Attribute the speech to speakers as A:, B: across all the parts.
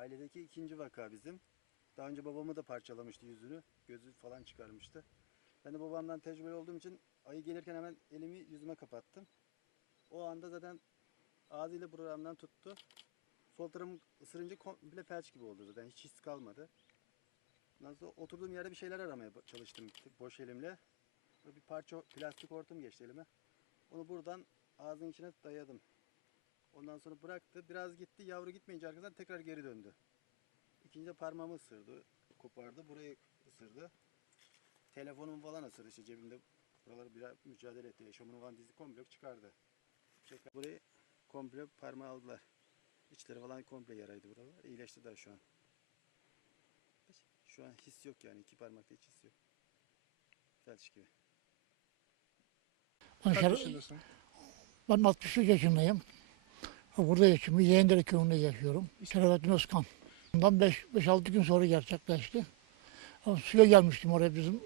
A: Ailedeki ikinci vaka bizim. Daha önce babamı da parçalamıştı yüzünü. Gözü falan çıkarmıştı. Ben de babamdan tecrübeli olduğum için ayı gelirken hemen elimi yüzüme kapattım. O anda zaten ağzıyla buramdan tuttu. Sol tarafım ısırınca komple felç gibi oldu zaten. Hiç his kalmadı. Ondan sonra oturduğum yerde bir şeyler aramaya çalıştım boş elimle. Böyle bir parça plastik hortum geçti elime. Onu buradan ağzının içine dayadım. Ondan sonra bıraktı. Biraz gitti. Yavru gitmeyince arkadan tekrar geri döndü. İkinci de parmağımı ısırdı. Kopardı. Burayı ısırdı. Telefonumu falan ısırdı. İşte cebimde buraları biraz mücadele etti. Eşofmanı falan dizi komple çıkardı. Tekrar burayı komple parmağı aldılar. İçleri falan komple yaraydı buralar. İyileşti daha şu an. Şu an his yok yani. iki parmakta hiç his yok. Felç gibi.
B: Ben,
C: Kaç
B: şer-
C: yaşındasın?
B: ben 63 yaşındayım. Burada yaşıyorum. Yeğendere köyünde yaşıyorum. Selahattin Özkan. Bundan 5-6 gün sonra gerçekleşti. Ama suya gelmiştim oraya bizim.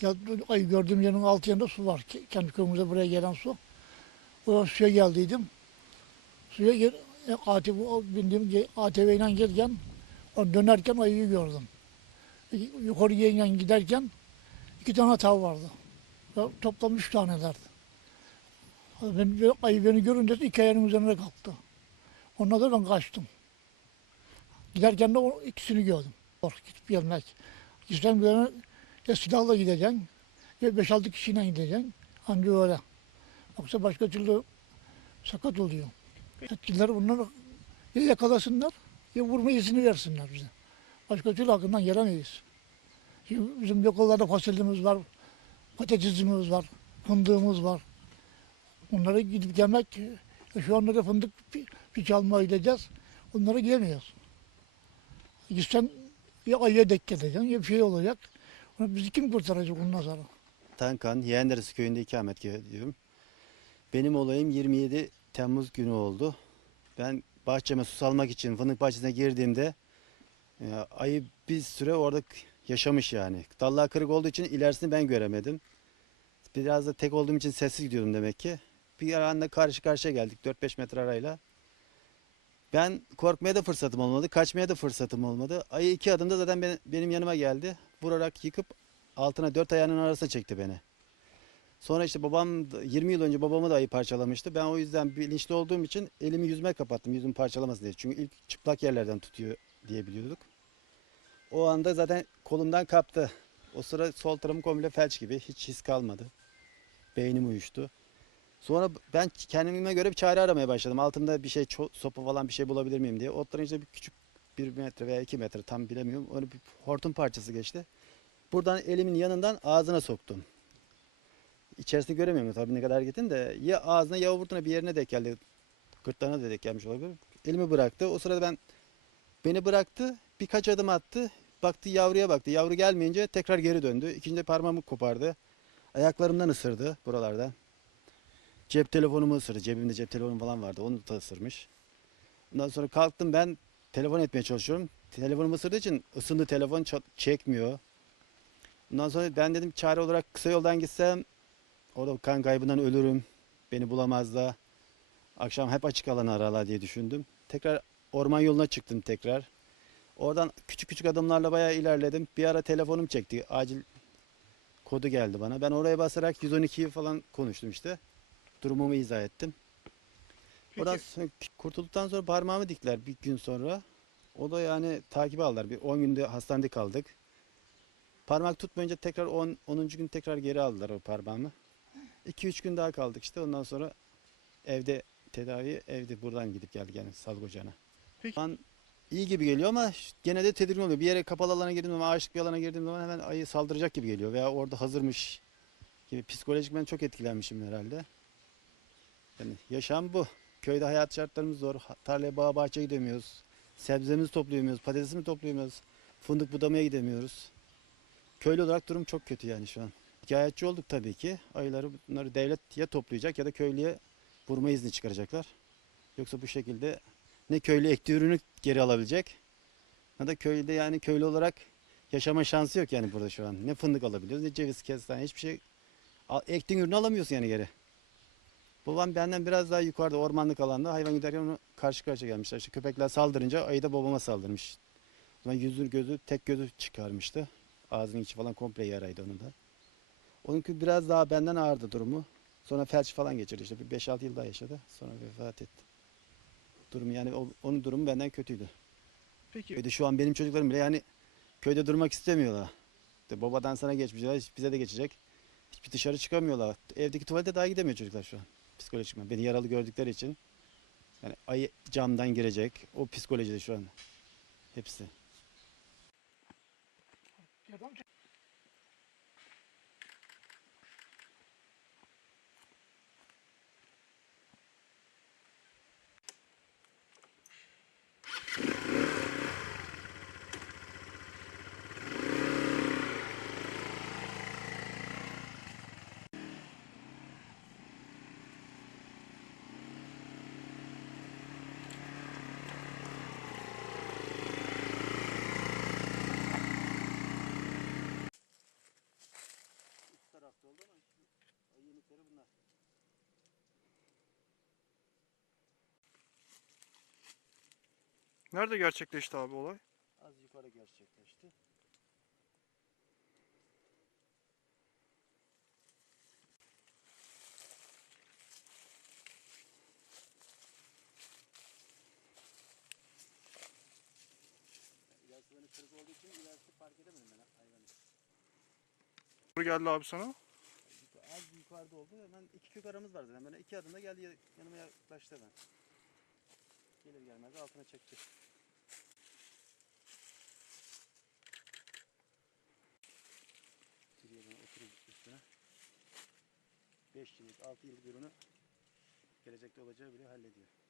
B: Ya, ay gördüğüm yerin altı yanında su var. Ke- Kendi köyümüze buraya gelen su. O suya geldiydim. Suya gel, e, ATV, bindiğim ATV ile gelirken o dönerken ayıyı gördüm. Yukarı yengen giderken iki tane tav vardı. Toplam üç tanelerdi. Ben, ayı beni görünce iki ayağının üzerine kalktı. Ondan da ben kaçtım. Giderken de o ikisini gördüm. Kork gidip gelmek. Gitsen böyle ya silahla gideceksin ya beş altı kişiyle gideceksin. Anca öyle. Yoksa başka türlü sakat oluyor. Yetkililer bunları ya yakalasınlar ya vurma izini versinler bize. Başka türlü hakkından gelemeyiz. Şimdi bizim lokallarda fasulyemiz var, patatesimiz var, fındığımız var. Onlara gidip gelmek, e, şu anda da fındık pi- piç almaya gideceğiz. Onlara gidemiyoruz. Gitsen ya ayıya denk geleceksin ya bir şey olacak. Onu bizi kim kurtaracak ondan sonra?
A: Tankan, Yeğenderesi köyünde ikamet ediyorum. Benim olayım 27 Temmuz günü oldu. Ben bahçeme su salmak için fındık bahçesine girdiğimde e, ayı bir süre orada yaşamış yani. Dallar kırık olduğu için ilerisini ben göremedim. Biraz da tek olduğum için sessiz gidiyordum demek ki. Bir anda karşı karşıya geldik 4-5 metre arayla. Ben korkmaya da fırsatım olmadı, kaçmaya da fırsatım olmadı. Ayı iki adımda zaten ben- benim yanıma geldi. Vurarak yıkıp altına dört ayağının arasına çekti beni. Sonra işte babam da- 20 yıl önce babamı da ayı parçalamıştı. Ben o yüzden bilinçli olduğum için elimi yüzüme kapattım yüzümü parçalamasın diye. Çünkü ilk çıplak yerlerden tutuyor diye biliyorduk. O anda zaten kolumdan kaptı. O sıra sol tarafım komple felç gibi. Hiç his kalmadı. Beynim uyuştu. Sonra ben kendime göre bir çare aramaya başladım. Altımda bir şey sopa falan bir şey bulabilir miyim diye. Otların içinde bir küçük bir metre veya iki metre tam bilemiyorum. Onu bir hortum parçası geçti. Buradan elimin yanından ağzına soktum. İçerisini göremiyorum tabii ne kadar hareketin de ya ağzına ya vurduğuna bir yerine denk geldi. Gırtlağına da denk gelmiş olabilir. Elimi bıraktı. O sırada ben beni bıraktı. Birkaç adım attı. Baktı yavruya baktı. Yavru gelmeyince tekrar geri döndü. İkinci parmağımı kopardı. Ayaklarımdan ısırdı buralarda. Cep telefonumu ısırdı. Cebimde cep telefonum falan vardı. Onu da ısırmış. Ondan sonra kalktım ben telefon etmeye çalışıyorum. Telefonumu ısırdığı için ısındı telefon çekmiyor. Ondan sonra ben dedim çare olarak kısa yoldan gitsem orada kan kaybından ölürüm. Beni bulamaz da. Akşam hep açık alan aralar diye düşündüm. Tekrar orman yoluna çıktım tekrar. Oradan küçük küçük adımlarla bayağı ilerledim. Bir ara telefonum çekti. Acil kodu geldi bana. Ben oraya basarak 112'yi falan konuştum işte. Durumumu izah ettim.
C: Peki,
A: Oradan sonra kurtulduktan sonra parmağımı diktiler bir gün sonra. O da yani takip aldılar. Bir 10 günde hastanede kaldık. Parmak tutmayınca tekrar 10. 10. gün tekrar geri aldılar o parmağımı. 2-3 gün daha kaldık işte. Ondan sonra evde tedavi evde buradan gidip geldik yani sağlık ocağına.
C: Peki.
A: An iyi gibi geliyor ama gene de tedirgin oluyor. Bir yere kapalı alana girdiğim zaman, ağaçlık bir alana girdiğim zaman hemen ayı saldıracak gibi geliyor. Veya orada hazırmış gibi. Psikolojik ben çok etkilenmişim herhalde. Yani yaşam bu. Köyde hayat şartlarımız zor. Tarlaya, bağ, bahçeye gidemiyoruz. Sebzemizi toplayamıyoruz, patatesimi toplayamıyoruz. Fındık budamaya gidemiyoruz. Köylü olarak durum çok kötü yani şu an. Şikayetçi olduk tabii ki. Ayıları bunları devlet ya toplayacak ya da köylüye vurma izni çıkaracaklar. Yoksa bu şekilde ne köylü ektiği ürünü geri alabilecek ya da köyde yani köylü olarak yaşama şansı yok yani burada şu an. Ne fındık alabiliyoruz ne ceviz, kestane hiçbir şey. Ektiğin ürünü alamıyorsun yani geri. Babam benden biraz daha yukarıda ormanlık alanda hayvan giderken onu karşı karşıya gelmişler. İşte köpekler saldırınca ayı da babama saldırmış. O zaman yüzü gözü tek gözü çıkarmıştı. Ağzının içi falan komple yaraydı onun da. Onunki biraz daha benden ağırdı durumu. Sonra felç falan geçirdi işte. Bir 5-6 yıl daha yaşadı. Sonra vefat etti. Durumu yani o- onun durumu benden kötüydü.
C: Peki
A: Köyde şu an benim çocuklarım bile yani köyde durmak istemiyorlar. İşte babadan sana geçmişler, bize de geçecek. Hiçbir dışarı çıkamıyorlar. Evdeki tuvalete daha gidemiyor çocuklar şu an. Psikolojik. Beni yaralı gördükleri için. Yani ayı camdan girecek. O psikolojide şu an. Hepsi.
C: Nerede gerçekleşti abi olay?
A: Az yukarı gerçekleşti. Böyle kırık olduğu için ilerisi fark edemedim ben hayvanı.
C: Doğru geldi abi sana.
A: Az yukarıda oldu. Hemen iki kök aramız vardı. Hemen iki adımda geldi ya- yanıma yaklaştı hemen. Gelir gelmez altına çekti. Bir yerine oturup üstüne. 5 yıllık, 6 yıllık ürünü gelecekte olacağı bile hallediyor.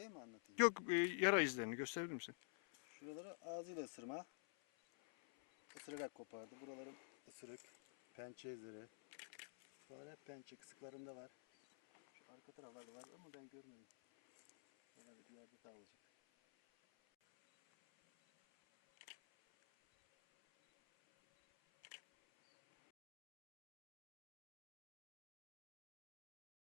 A: Olayı mı anlatayım?
C: Yok e, yara izlerini gösterebilir misin?
A: Şuraları ağzıyla ısırma. Isırarak kopardı. Buralarım ısırık. Pençe izleri. Şuralar hep pençe. Kısıklarında var. Şu arka taraflarda var ama ben görmedim. Herhalde bir yerde daha olacak.